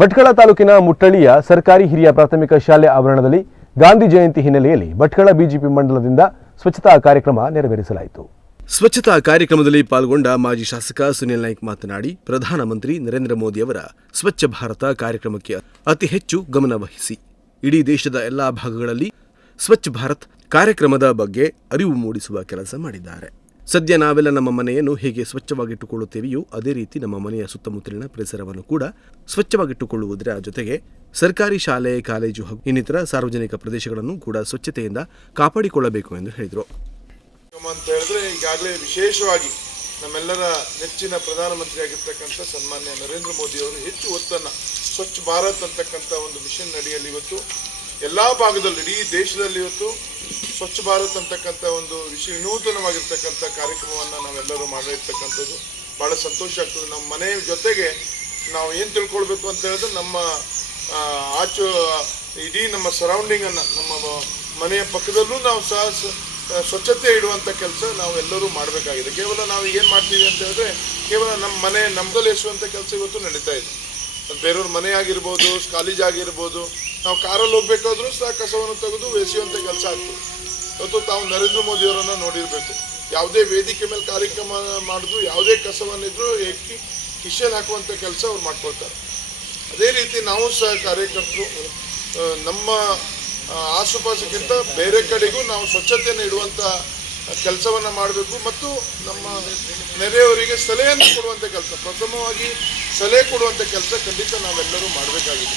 ಭಟ್ಕಳ ತಾಲೂಕಿನ ಮುಟ್ಟಳ್ಳಿಯ ಸರ್ಕಾರಿ ಹಿರಿಯ ಪ್ರಾಥಮಿಕ ಶಾಲೆ ಆವರಣದಲ್ಲಿ ಗಾಂಧಿ ಜಯಂತಿ ಹಿನ್ನೆಲೆಯಲ್ಲಿ ಭಟ್ಕಳ ಬಿಜೆಪಿ ಮಂಡಲದಿಂದ ಸ್ವಚ್ಛತಾ ಕಾರ್ಯಕ್ರಮ ನೆರವೇರಿಸಲಾಯಿತು. ಸ್ವಚ್ಛತಾ ಕಾರ್ಯಕ್ರಮದಲ್ಲಿ ಪಾಲ್ಗೊಂಡ ಮಾಜಿ ಶಾಸಕ ಸುನಿಲ್ ನಾಯ್ಕ್ ಮಾತನಾಡಿ, ಪ್ರಧಾನಮಂತ್ರಿ ನರೇಂದ್ರ ಮೋದಿ ಅವರ ಸ್ವಚ್ಛ ಭಾರತ ಕಾರ್ಯಕ್ರಮಕ್ಕೆ ಅತಿ ಹೆಚ್ಚು ಗಮನ ವಹಿಸಿ ಇಡೀ ದೇಶದ ಎಲ್ಲಾ ಭಾಗಗಳಲ್ಲಿ ಸ್ವಚ್ಛ ಭಾರತ್ ಕಾರ್ಯಕ್ರಮದ ಬಗ್ಗೆ ಅರಿವು ಮೂಡಿಸುವ ಕೆಲಸ ಮಾಡಿದ್ದಾರೆ. ಸದ್ಯ ನಾವೆಲ್ಲ ನಮ್ಮ ಮನೆಯನ್ನು ಹೇಗೆ ಸ್ವಚ್ಛವಾಗಿಟ್ಟುಕೊಳ್ಳುತ್ತೇವೆಯೋ ಅದೇ ರೀತಿ ನಮ್ಮ ಮನೆಯ ಸುತ್ತಮುತ್ತಲಿನ ಪರಿಸರವನ್ನು ಕೂಡ ಸ್ವಚ್ಛವಾಗಿಟ್ಟುಕೊಳ್ಳುವುದರ ಜೊತೆಗೆ ಸರ್ಕಾರಿ ಶಾಲೆ, ಕಾಲೇಜು ಹಾಗೂ ಇನ್ನಿತರ ಸಾರ್ವಜನಿಕ ಪ್ರದೇಶಗಳನ್ನು ಕೂಡ ಸ್ವಚ್ಛತೆಯಿಂದ ಕಾಪಾಡಿಕೊಳ್ಳಬೇಕು ಎಂದು ಹೇಳಿದರು. ಅಂತ ಹೇಳಿದ್ರೆ ಈಗಾಗಲೇ ವಿಶೇಷವಾಗಿ ನಮ್ಮೆಲ್ಲರ ನೆಚ್ಚಿನ ಪ್ರಧಾನಮಂತ್ರಿ ಆಗಿರ್ತಕ್ಕಂಥ ಸನ್ಮಾನ್ಯ ನರೇಂದ್ರ ಮೋದಿ ಅವರು ಹೆಚ್ಚು ಒತ್ತನ್ನು ಸ್ವಚ್ಛ ಭಾರತ್ ಅಂತಕ್ಕಂಥ ಒಂದು ಮಿಷನ್ ಅಡಿಯಲ್ಲಿ ಇವತ್ತು ಎಲ್ಲ ಭಾಗದಲ್ಲೂ ಇಡೀ ದೇಶದಲ್ಲಿ ಇವತ್ತು ಸ್ವಚ್ಛ ಭಾರತ್ ಅಂತಕ್ಕಂಥ ಒಂದು ವಿನೂತನವಾಗಿರ್ತಕ್ಕಂಥ ಕಾರ್ಯಕ್ರಮವನ್ನು ನಾವೆಲ್ಲರೂ ಮಾಡಿರ್ತಕ್ಕಂಥದ್ದು ಭಾಳ ಸಂತೋಷ ಆಗ್ತದೆ. ನಮ್ಮ ಮನೆ ಜೊತೆಗೆ ನಾವು ಏನು ತಿಳ್ಕೊಳ್ಬೇಕು ಅಂತ ಹೇಳಿದ್ರೆ ನಮ್ಮ ಇಡೀ ನಮ್ಮ ಸರೌಂಡಿಂಗನ್ನು ನಮ್ಮ ಮನೆಯ ಪಕ್ಕದಲ್ಲೂ ನಾವು ಸಹ ಸ್ವಚ್ಛತೆ ಇಡುವಂಥ ಕೆಲಸ ನಾವೆಲ್ಲರೂ ಮಾಡಬೇಕಾಗಿದೆ. ಕೇವಲ ನಾವು ಏನು ಮಾಡ್ತೀವಿ ಅಂತ ಹೇಳಿದ್ರೆ ಕೇವಲ ನಮ್ಮ ಮನೆ ನಮ್ಮದಲ್ಲಿ ಎಸುವಂಥ ಕೆಲಸ ಇವತ್ತು ನಡೀತಾ ಇದೆ. ಬೇರೆಯವ್ರ ಮನೆ ಆಗಿರ್ಬೋದು, ಕಾಲೇಜ್ ಆಗಿರ್ಬೋದು, ನಾವು ಕಾರಲ್ಲಿ ಹೋಗ್ಬೇಕಾದ್ರೂ ಸಹ ಕಸವನ್ನು ತೆಗೆದು ಎಸೆಯುವಂಥ ಕೆಲಸ ಆಗ್ತದೆ. ಇವತ್ತು ತಾವು ನರೇಂದ್ರ ಮೋದಿಯವರನ್ನು ನೋಡಿರಬೇಕು. ಯಾವುದೇ ವೇದಿಕೆ ಮೇಲೆ ಕಾರ್ಯಕ್ರಮ ಮಾಡಿದ್ರು ಯಾವುದೇ ಕಸವನ್ನಿದ್ರು ಎಕ್ಕಿ ಕಿಶೆಯಲ್ಲಿ ಹಾಕುವಂಥ ಕೆಲಸ ಅವ್ರು ಮಾಡ್ಕೊಳ್ತಾರೆ. ಅದೇ ರೀತಿ ನಾವು ಸಹ ಕಾರ್ಯಕರ್ತರು ನಮ್ಮ ಆಸುಪಾಸಿಗಿಂತ ಬೇರೆ ಕಡೆಗೂ ನಾವು ಸ್ವಚ್ಛತೆಯನ್ನು ಇಡುವಂಥ ಕೆಲಸವನ್ನು ಮಾಡಬೇಕು ಮತ್ತು ನಮ್ಮ ನೆರೆಯವರಿಗೆ ಸಲಹೆಯನ್ನು ಕೊಡುವಂಥ ಕೆಲಸ, ಪ್ರಥಮವಾಗಿ ಸಲಹೆ ಕೊಡುವಂಥ ಕೆಲಸ ಖಂಡಿತ ನಾವೆಲ್ಲರೂ ಮಾಡಬೇಕಾಗಿದೆ.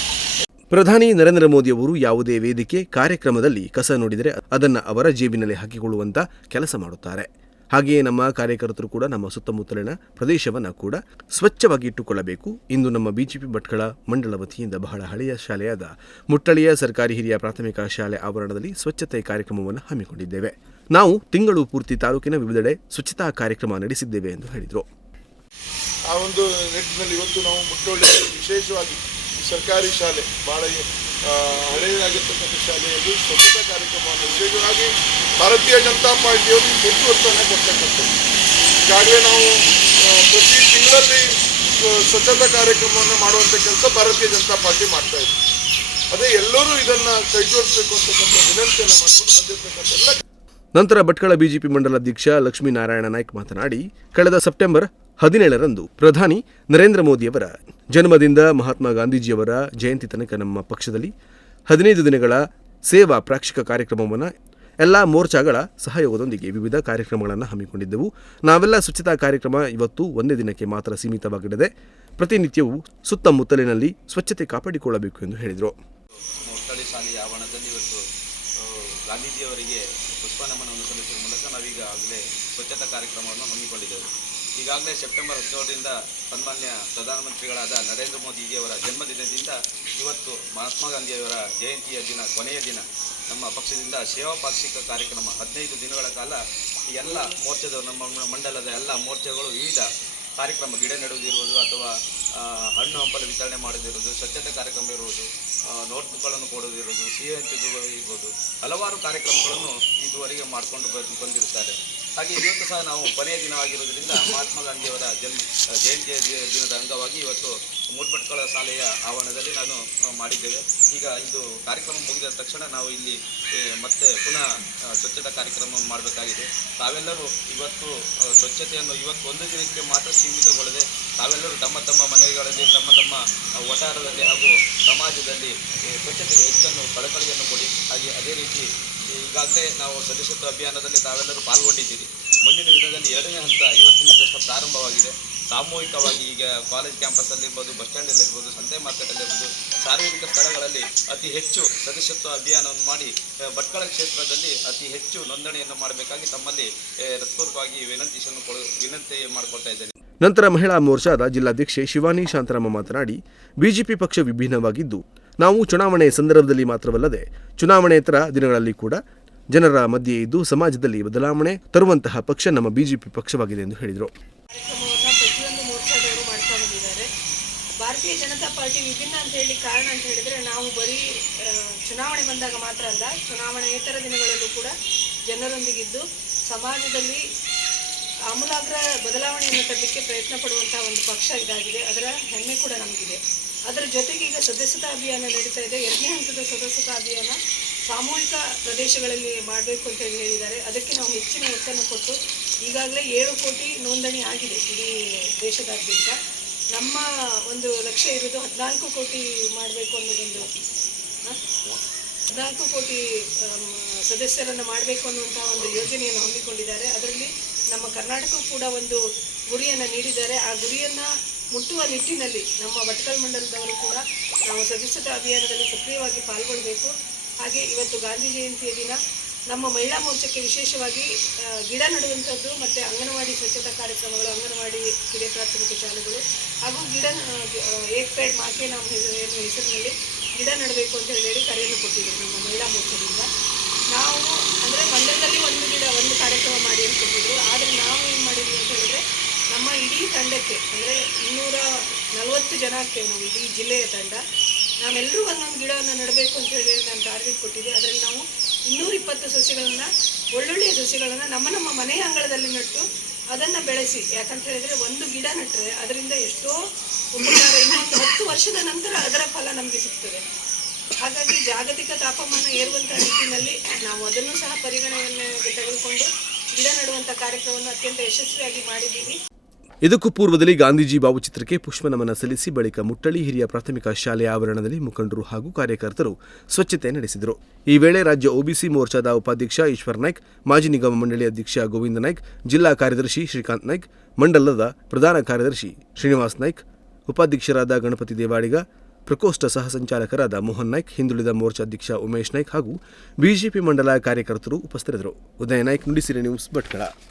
ಪ್ರಧಾನಿ ನರೇಂದ್ರ ಮೋದಿ ಅವರು ಯಾವುದೇ ವೇದಿಕೆ ಕಾರ್ಯಕ್ರಮದಲ್ಲಿ ಕಸ ನೋಡಿದರೆ ಅದನ್ನು ಅವರ ಜೇಬಿನಲ್ಲಿ ಹಾಕಿಕೊಳ್ಳುವಂಥ ಕೆಲಸ ಮಾಡುತ್ತಾರೆ. ಹಾಗೆಯೇ ನಮ್ಮ ಕಾರ್ಯಕರ್ತರು ಕೂಡ ನಮ್ಮ ಸುತ್ತಮುತ್ತಲಿನ ಪ್ರದೇಶವನ್ನು ಕೂಡ ಸ್ವಚ್ಛವಾಗಿ ಇಟ್ಟುಕೊಳ್ಳಬೇಕು. ಇಂದು ನಮ್ಮ ಬಿಜೆಪಿ ಭಟ್ಕಳ ಮಂಡಲ ವತಿಯಿಂದ ಬಹಳ ಹಳೆಯ ಶಾಲೆಯಾದ ಮುಟ್ಟಳ್ಳಿಯ ಸರ್ಕಾರಿ ಹಿರಿಯ ಪ್ರಾಥಮಿಕ ಶಾಲೆ ಆವರಣದಲ್ಲಿ ಸ್ವಚ್ಛತೆ ಕಾರ್ಯಕ್ರಮವನ್ನು ಹಮ್ಮಿಕೊಂಡಿದ್ದೇವೆ. ನಾವು ತಿಂಗಳು ಪೂರ್ತಿ ತಾಲೂಕಿನ ವಿವಿಧೆಡೆ ಸ್ವಚ್ಛತಾ ಕಾರ್ಯಕ್ರಮ ನಡೆಸಿದ್ದೇವೆ ಎಂದು ಹೇಳಿದರು. ಆ ಒಂದು ನಿಟ್ಟಿನಲ್ಲಿ ಇವತ್ತು ನಾವು ಮುಟ್ಟಳ್ಳಿ ವಿಶೇಷವಾಗಿ ಸರ್ಕಾರಿ ಶಾಲೆ ಭಾಳ ಹಳೆಯದಾಗಿರ್ತಕ್ಕಂಥ ಶಾಲೆಯಲ್ಲಿ ಸ್ವಚ್ಛತಾ ಕಾರ್ಯಕ್ರಮವನ್ನು ವಿಶೇಷವಾಗಿ ಭಾರತೀಯ ಜನತಾ ಪಾರ್ಟಿಯವರು ಹೆಚ್ಚು ಒತ್ತನ್ನು ಕೊಡ್ತಕ್ಕಂಥದ್ದು. ಈಗಾಗಲೇ ನಾವು ಪ್ರತಿ ತಿಂಗಳಲ್ಲಿ ಸ್ವಚ್ಛತಾ ಕಾರ್ಯಕ್ರಮವನ್ನು ಮಾಡುವಂಥ ಕೆಲಸ ಭಾರತೀಯ ಜನತಾ ಪಾರ್ಟಿ ಮಾಡ್ತಾ ಇದೆ. ಅದೇ ಎಲ್ಲರೂ ಇದನ್ನು ಕೈಜೋಡಿಸಬೇಕು ಅಂತಕ್ಕಂಥ ವಿನಂತಿಯನ್ನು ಮಾಡಿಕೊಂಡು ಬಂದಿರತಕ್ಕಂಥ ಎಲ್ಲ. ನಂತರ ಭಟ್ಕಳ ಬಿಜೆಪಿ ಮಂಡಲ ಅಧ್ಯಕ್ಷ ಲಕ್ಷ್ಮೀನಾರಾಯಣ ನಾಯ್ಕ್ ಮಾತನಾಡಿ, ಕಳೆದ ಸೆಪ್ಟೆಂಬರ್ 17ರಂದು ಪ್ರಧಾನಿ ನರೇಂದ್ರ ಮೋದಿಯವರ ಜನ್ಮದಿಂದ ಮಹಾತ್ಮ ಗಾಂಧೀಜಿಯವರ ಜಯಂತಿ ತನಕ ನಮ್ಮ ಪಕ್ಷದಲ್ಲಿ 15 ದಿನಗಳ ಸೇವಾ ಪ್ರಾಕ್ಷಿಕ ಕಾರ್ಯಕ್ರಮವನ್ನು ಎಲ್ಲ ಮೋರ್ಚಾಗಳ ಸಹಯೋಗದೊಂದಿಗೆ ವಿವಿಧ ಕಾರ್ಯಕ್ರಮಗಳನ್ನು ಹಮ್ಮಿಕೊಂಡಿದ್ದೆವು. ನಾವೆಲ್ಲ ಸ್ವಚ್ಛತಾ ಕಾರ್ಯಕ್ರಮ ಇವತ್ತು ಒಂದೇ ದಿನಕ್ಕೆ ಮಾತ್ರ ಸೀಮಿತವಾಗಿಡದೆ ಪ್ರತಿನಿತ್ಯವೂ ಸುತ್ತಮುತ್ತಲಿನಲ್ಲಿ ಸ್ವಚ್ಛತೆ ಕಾಪಾಡಿಕೊಳ್ಳಬೇಕು ಎಂದು ಹೇಳಿದರು. ಮುಟ್ಟಳ್ಳಿ ಶಾಲೆಯ ಆವರಣದಲ್ಲಿ ಇವತ್ತು ಗಾಂಧೀಜಿಯವರಿಗೆ ಪುಷ್ಪನಮನವನ್ನು ಸಲ್ಲಿಸುವ ಮೂಲಕ ನಾವೀಗಾಗಲೇ ಸ್ವಚ್ಛತಾ ಕಾರ್ಯಕ್ರಮವನ್ನು ಹಮ್ಮಿಕೊಂಡಿದ್ದೆವು. ಈಗಾಗಲೇ ಸೆಪ್ಟೆಂಬರ್ 17ರಿಂದ ಸನ್ಮಾನ್ಯ ಪ್ರಧಾನಮಂತ್ರಿಗಳಾದ ನರೇಂದ್ರ ಮೋದಿಜಿಯವರ ಜನ್ಮದಿನದಿಂದ ಇವತ್ತು ಮಹಾತ್ಮ ಗಾಂಧಿಯವರ ಜಯಂತಿಯ ದಿನ, ಕೊನೆಯ ದಿನ ನಮ್ಮ ಪಕ್ಷದಿಂದ ಸೇವಾ ಪಾಕ್ಷಿಕ ಕಾರ್ಯಕ್ರಮ 15 ದಿನಗಳ ಕಾಲ ಈ ಎಲ್ಲ ಮೋರ್ಚಾದವರು, ನಮ್ಮ ಮಂಡಲದ ಎಲ್ಲ ಮೋರ್ಚಾಗಳು ವಿವಿಧ ಕಾರ್ಯಕ್ರಮ, ಗಿಡ ನೆಡುವುದಿರುವುದು ಅಥವಾ ಹಣ್ಣು ಹಂಪಲು ವಿತರಣೆ ಮಾಡೋದಿರುವುದು, ಸ್ವಚ್ಛತೆ ಕಾರ್ಯಕ್ರಮ ಇರುವುದು, ನೋಟ್ಬುಕ್ಗಳನ್ನು ಕೊಡುವುದಿರುವುದು, ಸಿಹಿ ಹಂಚುವುದು ಇರ್ಬೋದು, ಹಲವಾರು ಕಾರ್ಯಕ್ರಮಗಳನ್ನು ಇದುವರೆಗೆ ಮಾಡಿಕೊಂಡು ಬಂದಿರುತ್ತಾರೆ. ಹಾಗೆ ಇವತ್ತು ಸಹ ನಾವು ಕೊನೆಯ ದಿನವಾಗಿರುವುದರಿಂದ ಮಹಾತ್ಮ ಗಾಂಧಿಯವರ ಜಯಂತಿಯ ದಿನದ ಅಂಗವಾಗಿ ಇವತ್ತು ಮುಟ್ಭಟ್ಕಳ ಶಾಲೆಯ ಆವರಣದಲ್ಲಿ ನಾನು ಮಾಡಿದ್ದೇವೆ. ಈಗ ಇದು ಕಾರ್ಯಕ್ರಮ ಮುಗಿದ ತಕ್ಷಣ ನಾವು ಇಲ್ಲಿ ಮತ್ತೆ ಪುನಃ ಸ್ವಚ್ಛತಾ ಕಾರ್ಯಕ್ರಮ ಮಾಡಬೇಕಾಗಿದೆ. ತಾವೆಲ್ಲರೂ ಇವತ್ತು ಸ್ವಚ್ಛತೆಯನ್ನು ಇವತ್ತು ಒಂದು ದಿನಕ್ಕೆ ಮಾತ್ರ ಸೀಮಿತಗೊಳ್ಳದೆ ತಾವೆಲ್ಲರೂ ತಮ್ಮ ತಮ್ಮ ಮನೆಗಳಲ್ಲಿ, ತಮ್ಮ ತಮ್ಮ ವಠಾರದಲ್ಲಿ ಹಾಗೂ ಸಮಾಜದಲ್ಲಿ ಸ್ವಚ್ಛತೆಗೆ ಹೆಚ್ಚನ್ನು ಕಳಕಳಿಯನ್ನು ಕೊಡಿ. ಹಾಗೆ ಅದೇ ರೀತಿ ಈಗಾಗಲೇ ನಾವು ಸದಸ್ಯತ್ವ ಅಭಿಯಾನದಲ್ಲಿ ತಾವೆಲ್ಲರೂ ಪಾಲ್ಗೊಂಡಿದ್ದೀರಿ. ಮುಂದಿನ ದಿನದಲ್ಲಿ 2ನೇ ಹಂತ ಇವತ್ತಿನಿಂದ ಪ್ರಾರಂಭವಾಗಿದೆ. ಸಾಮೂಹಿಕವಾಗಿ ಈಗ ಕಾಲೇಜ್ ಕ್ಯಾಂಪಸ್ಸಲ್ಲಿರ್ಬೋದು, ಬಸ್ ಸ್ಟ್ಯಾಂಡಲ್ಲಿರ್ಬೋದು, ಸಂತೆ ಮಾರ್ಕೆಟಲ್ಲಿರ್ಬೋದು, ಸಾರ್ವಜನಿಕ ಸ್ಥಳಗಳಲ್ಲಿ ಅತಿ ಹೆಚ್ಚು ಸದಸ್ಯತ್ವ ಅಭಿಯಾನವನ್ನು ಮಾಡಿ ಭಟ್ಕಳ ಕ್ಷೇತ್ರದಲ್ಲಿ ಅತಿ ಹೆಚ್ಚು ನೋಂದಣಿಯನ್ನು ಮಾಡಬೇಕಾಗಿ ತಮ್ಮಲ್ಲಿ ಹೃತ್ಪೂರ್ವಕವಾಗಿ ವಿನಂತಿ ಮಾಡಿಕೊಳ್ತಾ ಇದ್ದೇನೆ. ನಂತರ ಮಹಿಳಾ ಮೋರ್ಚಾದ ಜಿಲ್ಲಾಧ್ಯಕ್ಷೆ ಶಿವಾನಿ ಶಾಂತರಾಮ ಮಾತನಾಡಿ, ಬಿಜೆಪಿ ಪಕ್ಷ ವಿಭಿನ್ನವಾಗಿದ್ದು ನಾವು ಚುನಾವಣೆ ಸಂದರ್ಭದಲ್ಲಿ ಮಾತ್ರವಲ್ಲದೆ ಚುನಾವಣೇತರ ದಿನಗಳಲ್ಲಿ ಕೂಡ ಜನರ ಮಧ್ಯೆ ಇದ್ದು ಸಮಾಜದಲ್ಲಿ ಬದಲಾವಣೆ ತರುವಂತಹ ಪಕ್ಷ ನಮ್ಮ ಬಿಜೆಪಿ ಪಕ್ಷವಾಗಿದೆ ಎಂದು ಹೇಳಿದರು. ಪ್ರತಿಯೊಂದು ಮೋರ್ಚಾದವರು ಮಾಡ್ತಾ ಬಂದಿದ್ದಾರೆ. ಭಾರತೀಯ ಜನತಾ ಪಾರ್ಟಿ ವಿಭಿನ್ನ ಅಂತ ಹೇಳಿ ಕಾರಣ ಅಂತ ಹೇಳಿದರೆ ನಾವು ಬರೀ ಚುನಾವಣೆ ಬಂದಾಗ ಮಾತ್ರ ಅಲ್ಲ, ಚುನಾವಣೇತರ ದಿನಗಳಲ್ಲೂ ಕೂಡ ಜನರೊಂದಿಗಿದ್ದು ಸಮಾಜದಲ್ಲಿ ಆಮೂಲಾಗ್ರ ಬದಲಾವಣೆಯನ್ನು ತರಲಿಕ್ಕೆ ಪ್ರಯತ್ನ ಪಡುವಂತಹ ಒಂದು ಪಕ್ಷ ಇದಾಗಿದೆ. ಅದರ ಹೆಮ್ಮೆ ಕೂಡ ನಮಗಿದೆ. ಅದರ ಜೊತೆಗೆ ಈಗ ಸದಸ್ಯತಾ ಅಭಿಯಾನ ನಡೀತಾ ಇದೆ. 2ನೇ ಹಂತದ ಸದಸ್ಯತಾ ಅಭಿಯಾನ ಸಾಮೂಹಿಕ ಪ್ರದೇಶಗಳಲ್ಲಿ ಮಾಡಬೇಕು ಅಂತ ಹೇಳಿದ್ದಾರೆ. ಅದಕ್ಕೆ ನಾವು ಹೆಚ್ಚಿನ ಒತ್ತನ್ನು ಕೊಟ್ಟು ಈಗಾಗಲೇ 7 ಕೋಟಿ ನೋಂದಣಿ ಆಗಿದೆ ಇಡೀ ದೇಶದಾದ್ಯಂತ. ನಮ್ಮ ಒಂದು ಲಕ್ಷ್ಯ ಇರೋದು 14 ಕೋಟಿ ಮಾಡಬೇಕು ಅನ್ನೋದೊಂದು 14 ಕೋಟಿ ಸದಸ್ಯರನ್ನು ಮಾಡಬೇಕು ಅನ್ನುವಂತಹ ಒಂದು ಯೋಜನೆಯನ್ನು ಹಮ್ಮಿಕೊಂಡಿದ್ದಾರೆ. ಅದರಲ್ಲಿ ನಮ್ಮ ಕರ್ನಾಟಕವು ಕೂಡ ಒಂದು ಗುರಿಯನ್ನು ನೀಡಿದ್ದಾರೆ. ಆ ಗುರಿಯನ್ನು ಮುಟ್ಟುವ ನಿಟ್ಟಿನಲ್ಲಿ ನಮ್ಮ ಭಟ್ಕಳ ಮಂಡಲದವರು ಕೂಡ ನಾವು ಸದಸ್ಯತಾ ಅಭಿಯಾನದಲ್ಲಿ ಸಕ್ರಿಯವಾಗಿ ಪಾಲ್ಗೊಳ್ಳಬೇಕು. ಹಾಗೆ ಇವತ್ತು ಗಾಂಧಿ ಜಯಂತಿಯ ದಿನ ನಮ್ಮ ಮಹಿಳಾ ಮೋರ್ಚಾಕ್ಕೆ ವಿಶೇಷವಾಗಿ ಗಿಡ ನೆಡುವಂಥದ್ದು ಮತ್ತು ಅಂಗನವಾಡಿ ಸ್ವಚ್ಛತಾ ಕಾರ್ಯಕ್ರಮಗಳು, ಅಂಗನವಾಡಿ ಕಿರಿಯ ಪ್ರಾಥಮಿಕ ಶಾಲೆಗಳು ಹಾಗೂ ಗಿಡ ಏಕ್ ಪೇಡ್ ಮಾಕೆ ನಮ್ಮ ಹೆಸರಿನಲ್ಲಿ ಗಿಡ ನೆಡಬೇಕು ಅಂತ ಹೇಳಿ ಕರೆಯನ್ನು ಕೊಟ್ಟಿದ್ದರು ನಮ್ಮ ಮಹಿಳಾ ಮೋರ್ಚಾದಿಂದ. ನಾವು ಅಂದರೆ ಮಂಡ್ಯದಲ್ಲಿ ಒಂದು ಕಾರ್ಯಕ್ರಮ ಮಾಡಿ ಅಂತ ಕೊಟ್ಟಿದ್ರು. ಆದರೆ ನಾವು ಏನು ಮಾಡಿದ್ವಿ ಅಂತ ಹೇಳಿದ್ರೆ ನಮ್ಮ ಇಡೀ ತಂಡಕ್ಕೆ ಅಂದರೆ 240 ಜನ ಆಗ್ತೇವೆ ನಾವು ಇಡೀ ಜಿಲ್ಲೆಯ ತಂಡ. ನಾವೆಲ್ಲರೂ ಒಂದೊಂದು ಗಿಡವನ್ನು ನೆಡಬೇಕು ಅಂತ ಹೇಳಿ ನಾನು ಟಾರ್ಗೆಟ್ ಕೊಟ್ಟಿದ್ದೆ. ಅದರಲ್ಲಿ ನಾವು 220 ಸಸ್ಯಗಳನ್ನು, ಒಳ್ಳೊಳ್ಳೆಯ ಸಸ್ಯಗಳನ್ನು ನಮ್ಮ ಮನೆಯ ಅಂಗಳದಲ್ಲಿ ನೆಟ್ಟು ಅದನ್ನು ಬೆಳೆಸಿ. ಯಾಕಂತ ಹೇಳಿದರೆ ಒಂದು ಗಿಡ ನೆಟ್ಟರೆ ಅದರಿಂದ ಎಷ್ಟೋ ಉಪಕಾರ, ಇನ್ನೊಂದು 10 ವರ್ಷದ ನಂತರ ಅದರ ಫಲ ನಮಗೆ ಸಿಗ್ತದೆ. ಹಾಗಾಗಿ ಜಾಗತಿಕ ತಾಪಮಾನ ಏರುವಂಥ ನಿಟ್ಟಿನಲ್ಲಿ ನಾವು ಅದನ್ನು ಸಹ ಪರಿಗಣನೆಯನ್ನು ತೆಗೆದುಕೊಂಡು ಗಿಡ ನೆಡುವಂಥ ಕಾರ್ಯಕ್ರಮವನ್ನು ಅತ್ಯಂತ ಯಶಸ್ವಿಯಾಗಿ ಮಾಡಿದ್ದೀವಿ. ಇದಕ್ಕೂ ಪೂರ್ವದಲ್ಲಿ ಗಾಂಧೀಜಿ ಭಾವಚಿತ್ರಕ್ಕೆ ಪುಷ್ಪನಮನ ಸಲ್ಲಿಸಿ ಬಳಿಕ ಮುಟ್ಟಳ್ಳಿ ಹಿರಿಯ ಪ್ರಾಥಮಿಕ ಶಾಲೆಯ ಆವರಣದಲ್ಲಿ ಮುಖಂಡರು ಹಾಗೂ ಕಾರ್ಯಕರ್ತರು ಸ್ವಚ್ಛತೆ ನಡೆಸಿದರು. ಈ ವೇಳೆ ರಾಜ್ಯ ಒಬಿಸಿ ಮೋರ್ಚಾದ ಉಪಾಧ್ಯಕ್ಷ ಈಶ್ವರ್ ನಾಯ್ಕ್, ಮಾಜಿ ನಿಗಮ ಮಂಡಳಿ ಅಧ್ಯಕ್ಷ ಗೋವಿಂದ ನಾಯ್ಕ್, ಜಿಲ್ಲಾ ಕಾರ್ಯದರ್ಶಿ ಶ್ರೀಕಾಂತ್ ನಾಯ್ಕ್, ಮಂಡಲದ ಪ್ರಧಾನ ಕಾರ್ಯದರ್ಶಿ ಶ್ರೀನಿವಾಸ್ ನಾಯ್ಕ್, ಉಪಾಧ್ಯಕ್ಷರಾದ ಗಣಪತಿ ದೇವಾಡಿಗ, ಪ್ರಕೋಷ್ಠ ಸಹ ಸಂಚಾಲಕರಾದ ಮೋಹನ್ ನಾಯ್ಕ್, ಹಿಂದುಳಿದ ಮೋರ್ಚಾಧ್ಯಕ್ಷ ಉಮೇಶ್ ನಾಯ್ಕ್ ಹಾಗೂ ಬಿಜೆಪಿ ಮಂಡಲ ಕಾರ್ಯಕರ್ತರು ಉಪಸ್ಥಿತರಿದ್ದರು. ಉದಯ ನಾಯ್ಕ್, ನುಡಿಸಿರಿ ನ್ಯೂಸ್, ಭಟ್ಕಳ.